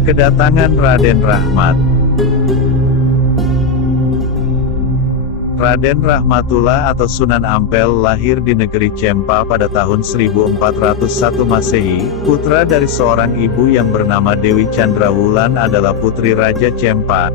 Kedatangan Raden Rahmat. Raden Rahmatullah atau Sunan Ampel lahir di negeri Cempa pada tahun 1401 Masehi, putra dari seorang ibu yang bernama Dewi Chandrawulan adalah putri Raja Cempa.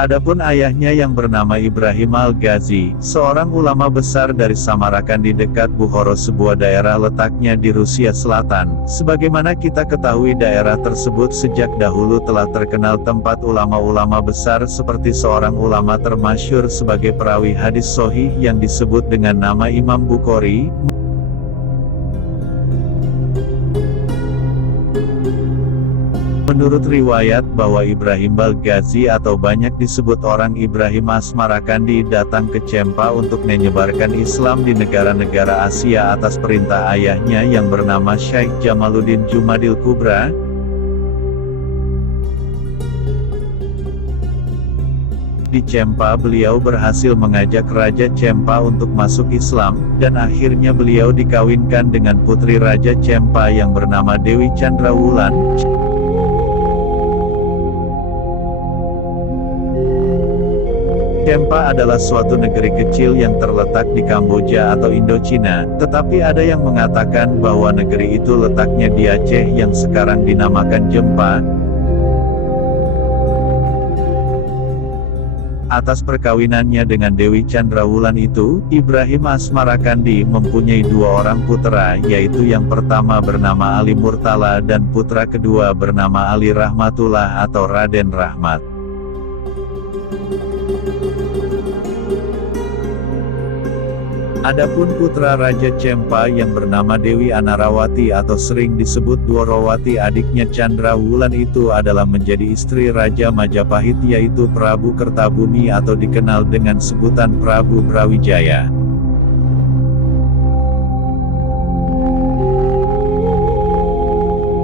Adapun ayahnya yang bernama Ibrahim Al-Ghazi, seorang ulama besar dari Samarkand di dekat Bukhara, sebuah daerah letaknya di Rusia Selatan. Sebagaimana kita ketahui, daerah tersebut sejak dahulu telah terkenal tempat ulama-ulama besar seperti seorang ulama termasyhur sebagai perawi hadis sahih yang disebut dengan nama Imam Bukhari. Menurut riwayat bahwa Ibrahim Al-Ghazi atau banyak disebut orang Ibrahim Asmarakandi datang ke Cempa untuk menyebarkan Islam di negara-negara Asia atas perintah ayahnya yang bernama Syekh Jamaluddin Jumadil Kubra. Di Cempa beliau berhasil mengajak Raja Cempa untuk masuk Islam, dan akhirnya beliau dikawinkan dengan putri Raja Cempa yang bernama Dewi Chandrawulan. Cempa adalah suatu negeri kecil yang terletak di Kamboja atau Indochina, tetapi ada yang mengatakan bahwa negeri itu letaknya di Aceh yang sekarang dinamakan Jempa. Atas perkawinannya dengan Dewi Chandrawulan itu, Ibrahim Asmarakandi mempunyai dua orang putra, yaitu yang pertama bernama Ali Murtala dan putra kedua bernama Ali Rahmatullah atau Raden Rahmat. Adapun putra Raja Cempa yang bernama Dewi Anarawati atau sering disebut Dwarawati, adiknya Chandrawulan itu adalah menjadi istri Raja Majapahit, yaitu Prabu Kertabumi atau dikenal dengan sebutan Prabu Brawijaya.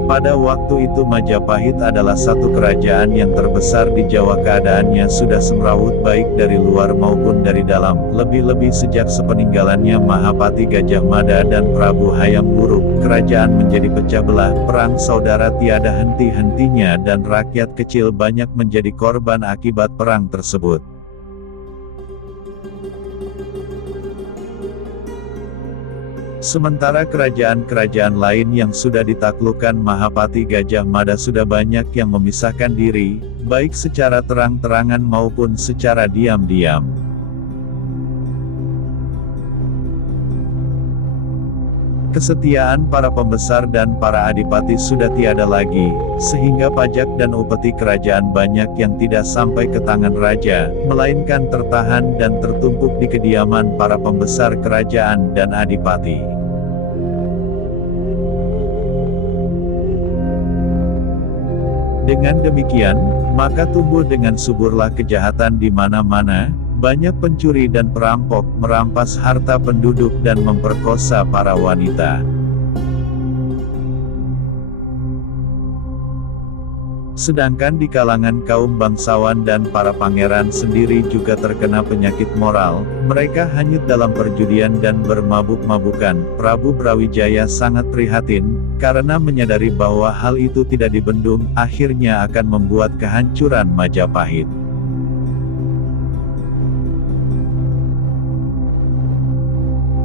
Pada waktu itu Majapahit adalah satu kerajaan yang terbesar di Jawa. Keadaannya sudah semrawut baik dari luar maupun dari dalam, lebih-lebih sejak sepeninggalannya Mahapati Gajah Mada dan Prabu Hayam Wuruk, kerajaan menjadi pecah belah, perang saudara tiada henti-hentinya dan rakyat kecil banyak menjadi korban akibat perang tersebut. Sementara kerajaan-kerajaan lain yang sudah ditaklukkan Mahapati Gajah Mada sudah banyak yang memisahkan diri, baik secara terang-terangan maupun secara diam-diam. Kesetiaan para pembesar dan para adipati sudah tiada lagi, sehingga pajak dan upeti kerajaan banyak yang tidak sampai ke tangan raja, melainkan tertahan dan tertumpuk di kediaman para pembesar kerajaan dan adipati. Dengan demikian, maka tumbuh dengan suburlah kejahatan di mana-mana, banyak pencuri dan perampok, merampas harta penduduk dan memperkosa para wanita. Sedangkan di kalangan kaum bangsawan dan para pangeran sendiri juga terkena penyakit moral, mereka hanyut dalam perjudian dan bermabuk-mabukan. Prabu Brawijaya sangat prihatin, karena menyadari bahwa hal itu tidak dibendung, akhirnya akan membuat kehancuran Majapahit.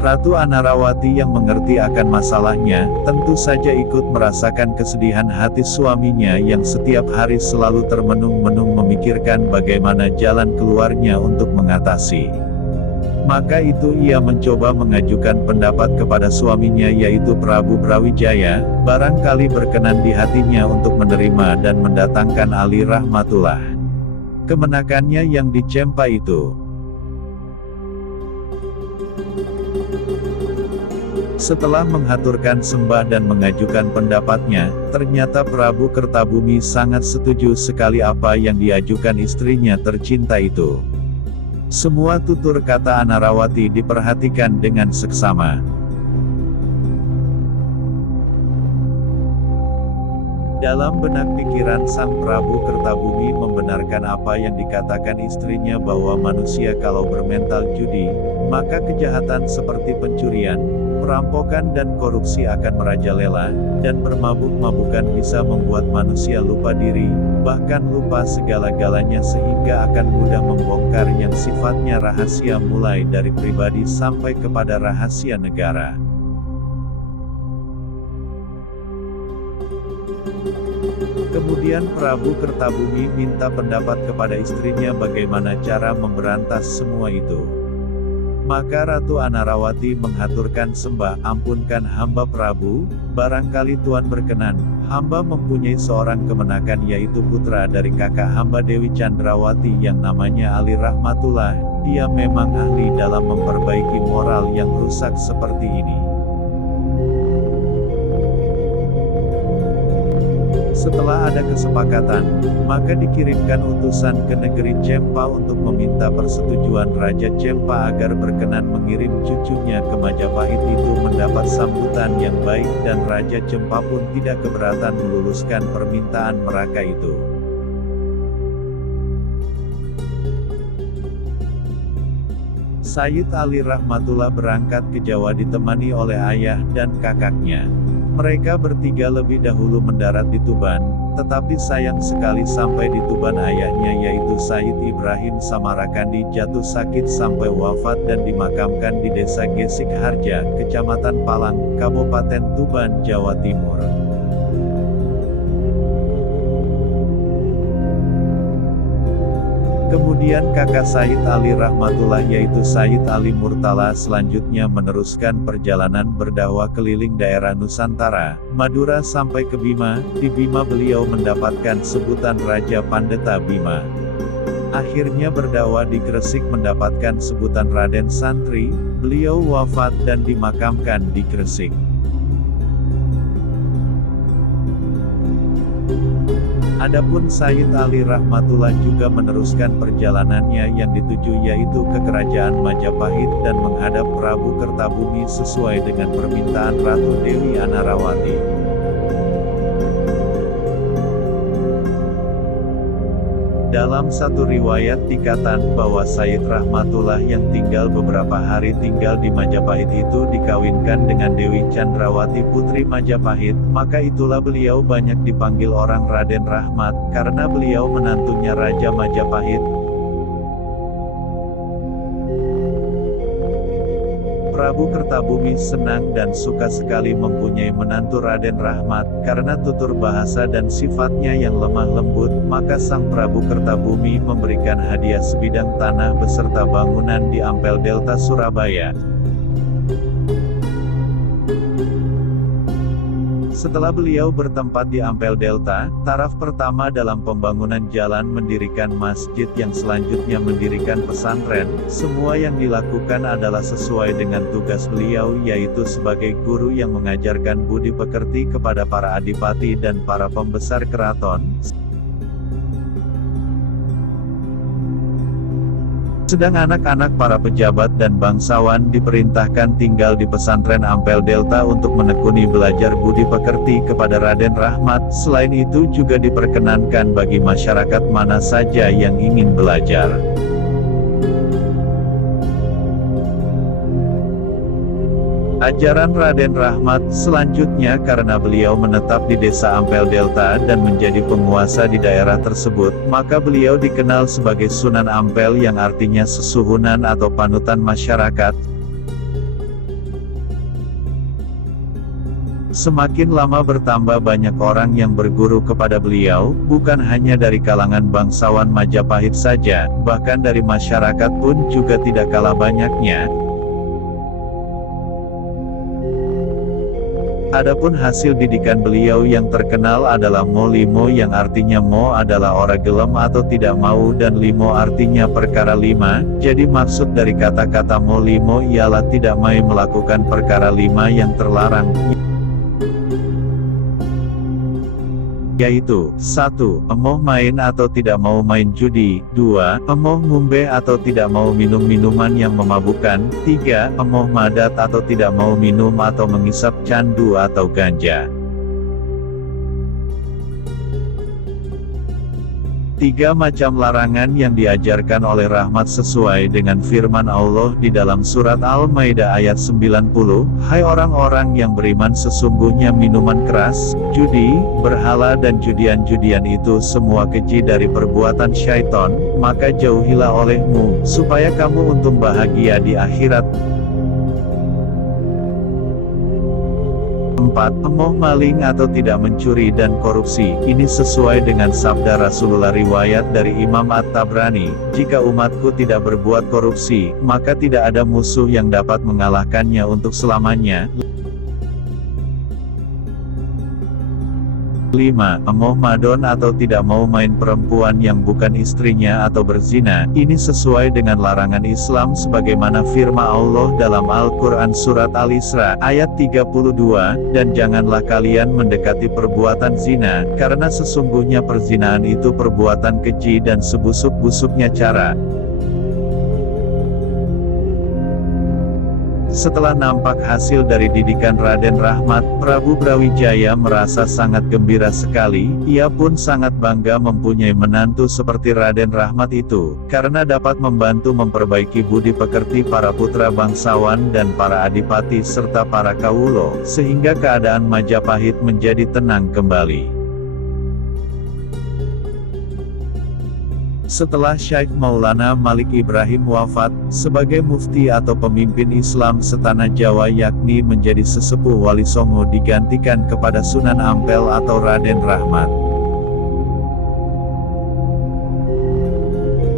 Ratu Anarawati yang mengerti akan masalahnya, tentu saja ikut merasakan kesedihan hati suaminya yang setiap hari selalu termenung-menung memikirkan bagaimana jalan keluarnya untuk mengatasi. Maka itu ia mencoba mengajukan pendapat kepada suaminya, yaitu Prabu Brawijaya, barangkali berkenan di hatinya untuk menerima dan mendatangkan Ali Rahmatullah. Kemenakannya yang di Cempa itu. Setelah menghaturkan sembah dan mengajukan pendapatnya, ternyata Prabu Kertabumi sangat setuju sekali apa yang diajukan istrinya tercinta itu. Semua tutur kata Anarawati diperhatikan dengan seksama. Dalam benak pikiran Sang Prabu Kertabumi membenarkan apa yang dikatakan istrinya bahwa manusia kalau bermental judi, maka kejahatan seperti pencurian, perampokan dan korupsi akan merajalela, dan bermabuk-mabukan bisa membuat manusia lupa diri, bahkan lupa segala-galanya sehingga akan mudah membongkar yang sifatnya rahasia mulai dari pribadi sampai kepada rahasia negara. Kemudian Prabu Kertabumi minta pendapat kepada istrinya bagaimana cara memberantas semua itu. Maka Ratu Anarawati menghaturkan sembah, ampunkan hamba Prabu, barangkali Tuan berkenan, hamba mempunyai seorang kemenakan yaitu putra dari kakak hamba Dewi Chandrawati yang namanya Ali Rahmatullah, dia memang ahli dalam memperbaiki moral yang rusak seperti ini. Setelah ada kesepakatan, maka dikirimkan utusan ke negeri Cempa untuk meminta persetujuan Raja Cempa agar berkenan mengirim cucunya ke Majapahit itu mendapat sambutan yang baik dan Raja Cempa pun tidak keberatan meluluskan permintaan mereka itu. Sayyid Ali Rahmatullah berangkat ke Jawa ditemani oleh ayah dan kakaknya. Mereka bertiga lebih dahulu mendarat di Tuban, tetapi sayang sekali sampai di Tuban ayahnya yaitu Sayyid Ibrahim Samarakandi jatuh sakit sampai wafat dan dimakamkan di desa Gesik Harja, Kecamatan Palang, Kabupaten Tuban, Jawa Timur. Kemudian kakak Sayyid Ali Rahmatullah yaitu Sayyid Ali Murtala selanjutnya meneruskan perjalanan berdakwah keliling daerah Nusantara, Madura sampai ke Bima. Di Bima beliau mendapatkan sebutan Raja Pandeta Bima. Akhirnya berdakwah di Gresik mendapatkan sebutan Raden Santri, beliau wafat dan dimakamkan di Gresik. Adapun Sayyid Ali Rahmatullah juga meneruskan perjalanannya yang dituju yaitu ke Kerajaan Majapahit dan menghadap Prabu Kertabumi sesuai dengan permintaan Ratu Dewi Anarawati. Dalam satu riwayat dikatakan bahwa Sayyid Rahmatullah yang tinggal beberapa hari tinggal di Majapahit itu dikawinkan dengan Dewi Chandrawati putri Majapahit, maka itulah beliau banyak dipanggil orang Raden Rahmat, karena beliau menantunya Raja Majapahit. Prabu Kertabumi senang dan suka sekali mempunyai menantu Raden Rahmat, karena tutur bahasa dan sifatnya yang lemah lembut, maka Sang Prabu Kertabumi memberikan hadiah sebidang tanah beserta bangunan di Ampel Delta Surabaya. Setelah beliau bertempat di Ampel Delta, taraf pertama dalam pembangunan jalan mendirikan masjid yang selanjutnya mendirikan pesantren. Semua yang dilakukan adalah sesuai dengan tugas beliau yaitu sebagai guru yang mengajarkan budi pekerti kepada para adipati dan para pembesar keraton. Sedang anak-anak para pejabat dan bangsawan diperintahkan tinggal di pesantren Ampel Delta untuk menekuni belajar budi pekerti kepada Raden Rahmat. Selain itu juga diperkenankan bagi masyarakat mana saja yang ingin belajar. Ajaran Raden Rahmat selanjutnya karena beliau menetap di desa Ampel Delta dan menjadi penguasa di daerah tersebut, maka beliau dikenal sebagai Sunan Ampel yang artinya sesuhunan atau panutan masyarakat. Semakin lama bertambah banyak orang yang berguru kepada beliau, bukan hanya dari kalangan bangsawan Majapahit saja, bahkan dari masyarakat pun juga tidak kalah banyaknya. Adapun hasil didikan beliau yang terkenal adalah Mo Limo yang artinya Mo adalah ora gelem atau tidak mau dan Limo artinya perkara lima, jadi maksud dari kata-kata Mo Limo ialah tidak mau melakukan perkara lima yang terlarang, yaitu 1. Emoh main atau tidak mau main judi, 2. Emoh ngumbe atau tidak mau minum minuman yang memabukkan, 3. Emoh madat atau tidak mau minum atau mengisap candu atau ganja. Tiga macam larangan yang diajarkan oleh Rahmat sesuai dengan firman Allah di dalam surat Al-Maidah ayat 90, "Hai orang-orang yang beriman, sesungguhnya minuman keras, judi, berhala dan judian-judian itu semua keji dari perbuatan syaiton, maka jauhilah olehmu, supaya kamu untung bahagia di akhirat." 4. Emoh, maling atau tidak mencuri dan korupsi. Ini sesuai dengan sabda Rasulullah riwayat dari Imam At-Tabrani, "Jika umatku tidak berbuat korupsi, maka tidak ada musuh yang dapat mengalahkannya untuk selamanya." 5. Emoh madon atau tidak mau main perempuan yang bukan istrinya atau berzina. Ini sesuai dengan larangan Islam sebagaimana firman Allah dalam Al-Quran surat Al-Isra ayat 32, "Dan janganlah kalian mendekati perbuatan zina, karena sesungguhnya perzinaan itu perbuatan keji dan sebusuk-busuknya cara." Setelah nampak hasil dari didikan Raden Rahmat, Prabu Brawijaya merasa sangat gembira sekali. Ia pun sangat bangga mempunyai menantu seperti Raden Rahmat itu, karena dapat membantu memperbaiki budi pekerti para putra bangsawan dan para adipati serta para kawulo, sehingga keadaan Majapahit menjadi tenang kembali. Setelah Syekh Maulana Malik Ibrahim wafat, sebagai mufti atau pemimpin Islam setanah Jawa yakni menjadi sesepuh Wali Songo digantikan kepada Sunan Ampel atau Raden Rahmat.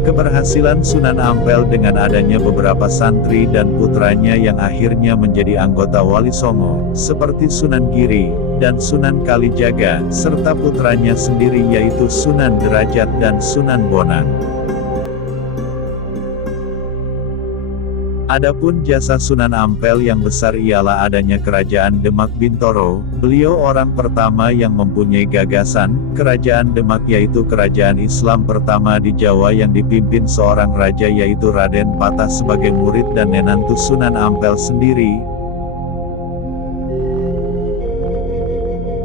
Keberhasilan Sunan Ampel dengan adanya beberapa santri dan putranya yang akhirnya menjadi anggota Wali Songo, seperti Sunan Giri, dan Sunan Kalijaga, serta putranya sendiri yaitu Sunan Derajat dan Sunan Bonang. Adapun jasa Sunan Ampel yang besar ialah adanya Kerajaan Demak Bintoro. Beliau orang pertama yang mempunyai gagasan Kerajaan Demak, yaitu kerajaan Islam pertama di Jawa yang dipimpin seorang raja yaitu Raden Patah sebagai murid dan menantu Sunan Ampel sendiri.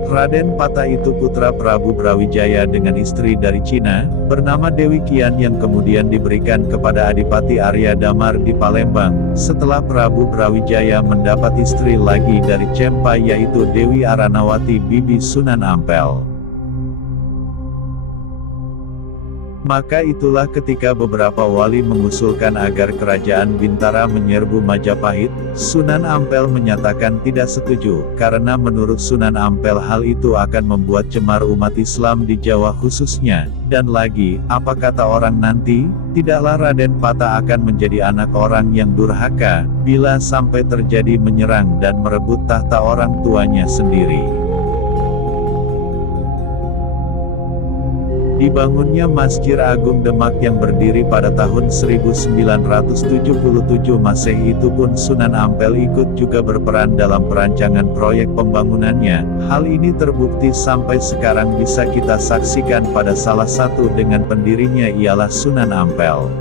Raden Patah itu putra Prabu Brawijaya dengan istri dari Cina, bernama Dewi Kian yang kemudian diberikan kepada Adipati Arya Damar di Palembang, setelah Prabu Brawijaya mendapat istri lagi dari Cempa yaitu Dewi Aranawati bibi Sunan Ampel. Maka itulah ketika beberapa wali mengusulkan agar kerajaan Bintara menyerbu Majapahit, Sunan Ampel menyatakan tidak setuju, karena menurut Sunan Ampel hal itu akan membuat cemar umat Islam di Jawa khususnya, dan lagi, apa kata orang nanti, tidaklah Raden Patah akan menjadi anak orang yang durhaka, bila sampai terjadi menyerang dan merebut tahta orang tuanya sendiri. Dibangunnya Masjid Agung Demak yang berdiri pada tahun 1977 Masehi itu pun Sunan Ampel ikut juga berperan dalam perancangan proyek pembangunannya. Hal ini terbukti sampai sekarang bisa kita saksikan pada salah satu dengan pendirinya ialah Sunan Ampel.